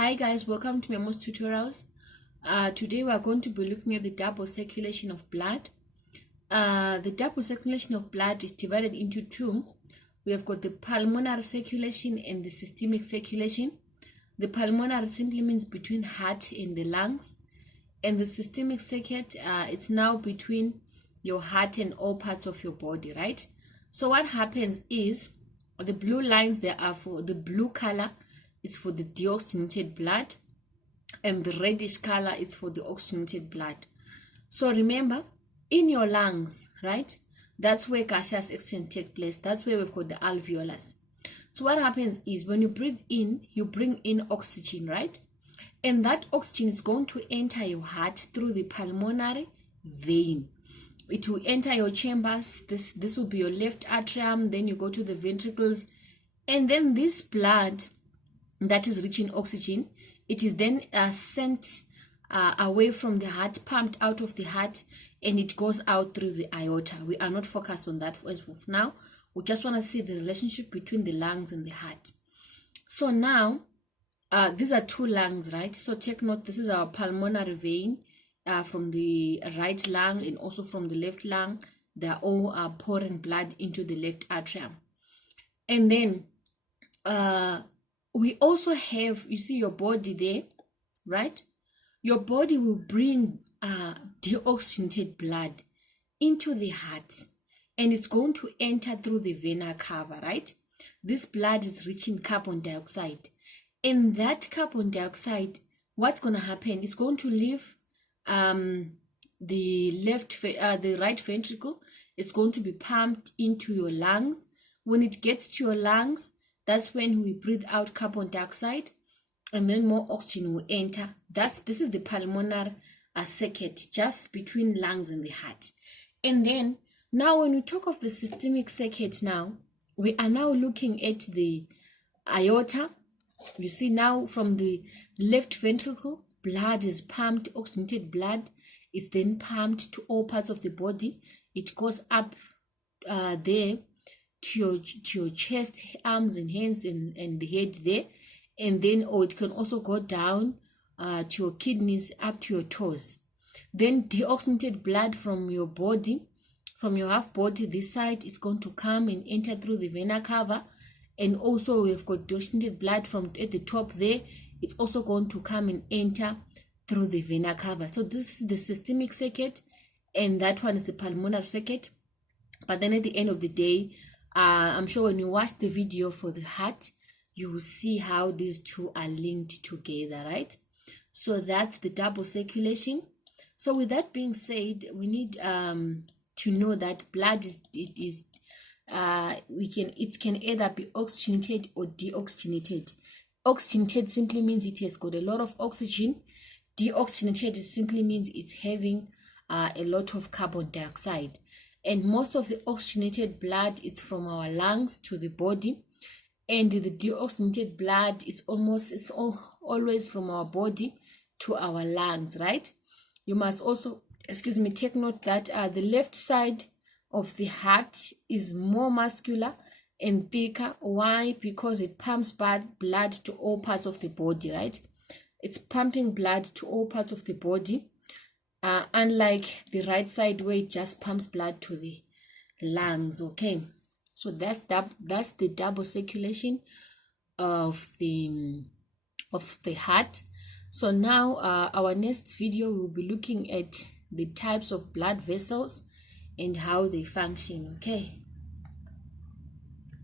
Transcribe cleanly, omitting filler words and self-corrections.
Hi guys, welcome to my most tutorials. Today we are going to be looking at the double circulation of blood. The double circulation of blood is divided into two. We have got the pulmonary circulation and the systemic circulation. The pulmonary simply means between heart and the lungs, and the systemic circuit it's now between your heart and all parts of your body, right? So what happens is the blue lines there are for the blue color. It's for the deoxygenated blood, and the reddish color is for the oxygenated blood. So remember, in your lungs, right, that's where gaseous exchange takes place. That's where we've got the alveolus. So what happens is when you breathe in, you bring in oxygen, right? And that oxygen is going to enter your heart through the pulmonary vein. It will enter your chambers. This will be your left atrium. Then you go to the ventricles, and then this blood that is rich in oxygen, it is then sent away from the heart, pumped out of the heart, and it goes out through the aorta. We are not focused on that as of now. We just want to see the relationship between the lungs and the heart. So now these are two lungs, right? So take note, this is our pulmonary vein from the right lung and also from the left lung. They are all pouring blood into the left atrium. And then we also have, you see your body there, right? Your body will bring deoxygenated blood into the heart, and it's going to enter through the vena cava, right? This blood is rich in carbon dioxide, and that carbon dioxide, what's going to happen? It's going to leave the right ventricle. It's going to be pumped into your lungs. When it gets to your lungs, that's when we breathe out carbon dioxide, and then more oxygen will enter. This is the pulmonary circuit, just between lungs and the heart. And then now when we talk of the systemic circuit, now we are now looking at the aorta. You see now from the left ventricle, blood is pumped, oxygenated blood is then pumped to all parts of the body. It goes up there to your chest, arms and hands and the head there, and then it can also go down to your kidneys up to your toes. Then deoxygenated blood from your body, from your half body, this side, is going to come and enter through the vena cava. And also we've got deoxygenated blood from at the top there. It's also going to come and enter through the vena cava. So this is the systemic circuit, and that one is the pulmonary circuit. But then at the end of the day, I'm sure when you watch the video for the heart, you will see how these two are linked together, right? So that's the double circulation. So with that being said, we need to know that blood it can either be oxygenated or deoxygenated. Oxygenated simply means it has got a lot of oxygen. Deoxygenated simply means it's having a lot of carbon dioxide. And most of the oxygenated blood is from our lungs to the body, and the deoxygenated blood is always from our body to our lungs, right? You must also, take note that the left side of the heart is more muscular and thicker. Why? Because it pumps blood to all parts of the body, right? It's pumping blood to all parts of the body. Unlike the right side where it just pumps blood to the lungs. Okay, so that's the double circulation of the heart. So now our next video will be looking at the types of blood vessels and how they function. Okay.